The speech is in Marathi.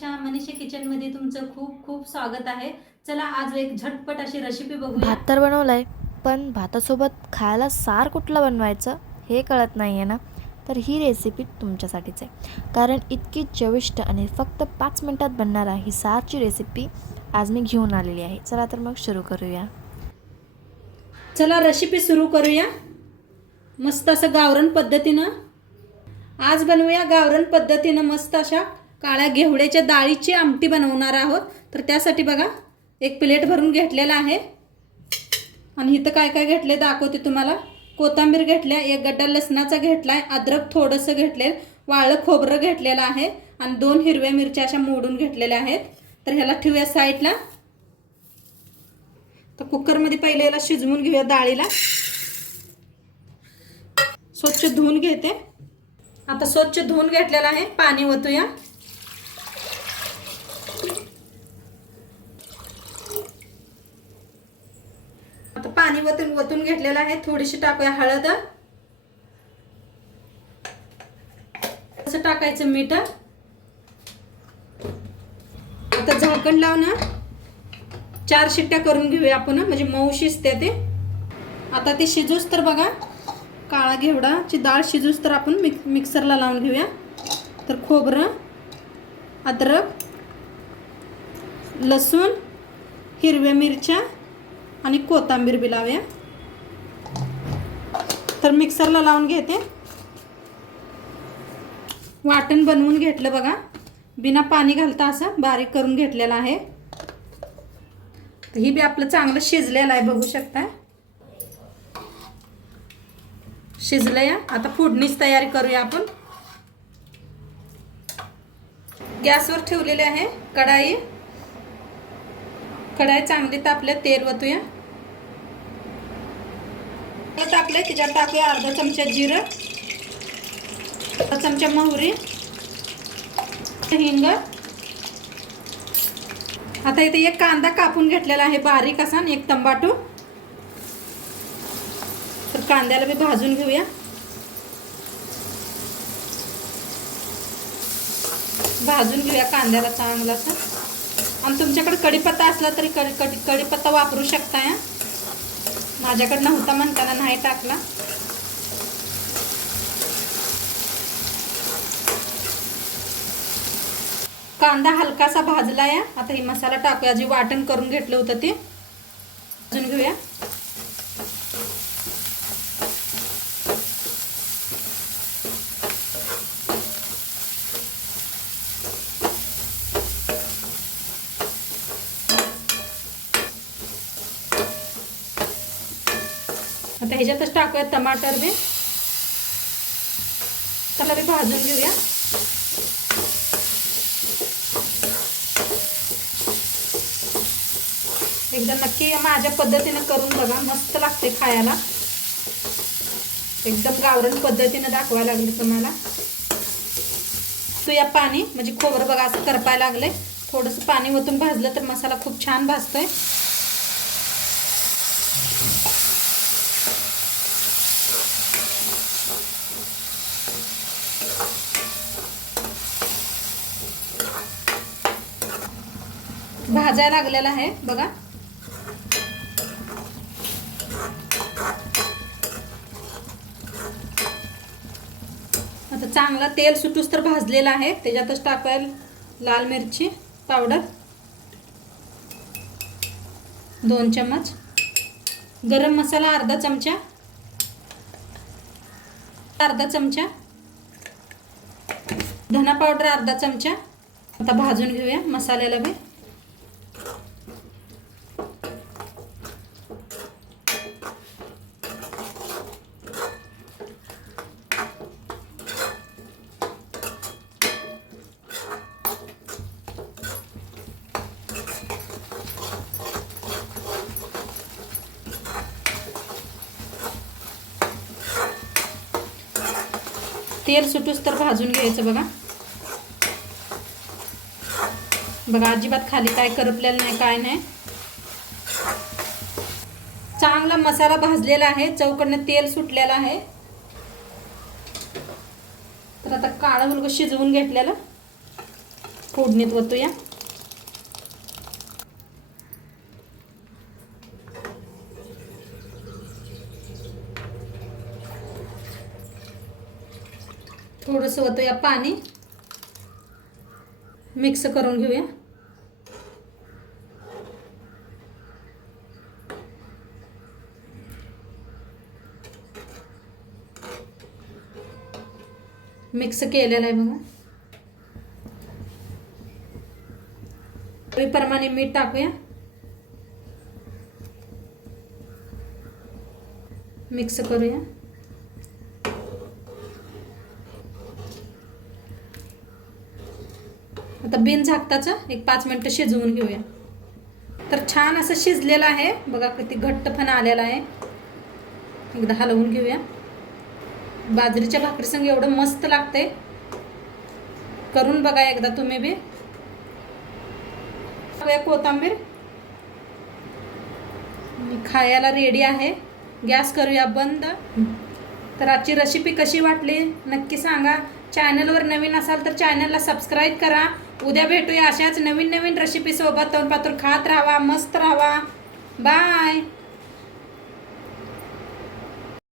फॅमिलीमध्ये तुमचं खूप खूप स्वागत आहे. चला आज एक झटपट अशी रेसिपी बघूया. भात तर बनवलाय पण भातासोबत खायला सार कुठलं बनवायचं हे कळत नाही आहे ना? तर ही रेसिपी तुमच्यासाठीच आहे. कारण इतकी चविष्ट आणि फक्त पाच मिनटात बनणारा ही सारची रेसिपी आज मी घेऊन आलेली आहे. चला तर मग सुरू करूया. चला रेसिपी सुरू करूया. मस्त असं गावरण पद्धतीनं. आज बनवूया गावरण पद्धतीनं मस्त अशा काळ्या घेवड्याच्या डाळीची आमटी बनवणार आहोत. तर त्यासाठी बघा एक प्लेट भरून घेतलेला आहे. आणि इथं काय काय घेतले दाखवते तुम्हाला. कोथांबीर घेतल्या एक गड्डा लसणाचा घेतलाय अद्रक थोडंसं घेतले वाळं खोबरं घेतलेलं आहे आणि दोन हिरव्या मिरच्या अशा मोडून घेतलेल्या आहेत. तर ह्याला ठेवूया साईडला. तर कुकरमध्ये पहिले याला शिजवून घेऊया डाळीला. स्वच्छ धुवून घेते. आता स्वच्छ धुवून घेतलेलं आहे पाणी ओतूया आता पाणी वतून वतून घेतलेलं आहे. थोडीशी टाकूया हळद. असं टाकायचं मीठ. आता झाकण लावून चार शिट्ट्या करून घेऊया आपण म्हणजे मऊ शिजते ते. आता ते शिजूस तर बघा काळा घेवडाची डाळ शिजूस तर आपण मिक मिक्सरला लावून घेऊया. तर खोबरं अद्रक लसूण हिरव्या मिरच्या आणि कोथिंबीर बी लावूया. तर मिक्सरला लावून घेते. वाटण बनवून घेतलं बघा. बिना पाणी घालता असं बारीक करून घेतलेलं आहे. ही बी आपलं चांगलं शिजलेलं आहे बघू शकता. शिजलं या आता फोडणीच तयारी करूया आपण. गॅसवर ठेवलेली आहे कढाई. कढाई चांगली तापल्या तेल वतूया. तापले त्याच्यात टाकूया अर्धा चमचा जिरं अर्धा चमचा मोहरी हिंग. आता इथे एक कांदा कापून घेतलेला आहे बारीक असा आणि एक तंबाटू. तर कांद्याला मी भाजून घेऊया. भाजून घेऊया कांद्याला चांगला असा. आणि तुमच्याकडे कढीपत्ता असला तरी कढी कढी कढीपत्ता वापरू शकता या माझ्याकडे नव्हता म्हणताना नाही टाकला. कांदा हलकासा भाजला या आता ही मसाला टाकूया. जे वाटण करून घेतलं होतं ते भाजून घेऊया आता ह्याच्यातच टाकूया टमाटर बी. त्याला बी भाजून घेऊया. एकदा नक्की माझ्या पद्धतीने करून बघा मस्त लागते खायला. एकदम गावरण पद्धतीने दाखवायला लागले तुम्हाला. तू या पाणी म्हणजे खोबरं बघा असं करपायला लागले थोडंसं पाणी ओतून भाजलं तर मसाला खूप छान भाजतोय. भाजायला लागलेला आहे बघा. आता चांगला तेल सुटूस तर भाजलेला आहे. त्याच्यातच टाकायला लाल मिरची पावडर. दोन चमच गरम मसाला अर्धा चमचा. अर्धा चमचा. धना पावडर अर्धा चमचा. आता भाजून घेऊया मसाल्याला बी. तेल सुटूस तर भाजून घ्यायचं बघा. बघा अजिबात खाली काय करपलेलं नाही काय नाही. चांगला मसाला भाजलेला आहे चौकडनं तेल सुटलेलं आहे. तर आता काळं मुलगा शिजवून घेतलेलं. फोडणीत वतूया. थोडंसं होतं पाणी. मिक्स करून घेऊया. मिक्स केलेलं आहे बघा. प्रमाणे मीठ टाकूया. मिक्स करूया. आता बिन झाकताचं एक पाच मिनटं शिजवून घेऊया. तर छान असं शिजलेलं आहे. बघा किती घट्टपणा आलेला आहे. एकदा हलवून घेऊया. बाजरीच्या भाकरीसंग एवढं मस्त लागते करून बघा एकदा तुम्ही बी. कोथांबीर. कोथंबीर खायला रेडी आहे. गॅस करूया बंद. तर आजची रेसिपी कशी वाटली? नक्की सांगा. चॅनलवर नवीन असाल तर चॅनलला सबस्क्राईब करा. उद्या भेटूया अशाच नवीन नवीन रेसिपीसोबत तोंडपातूर खात राहावा मस्त राहावा बाय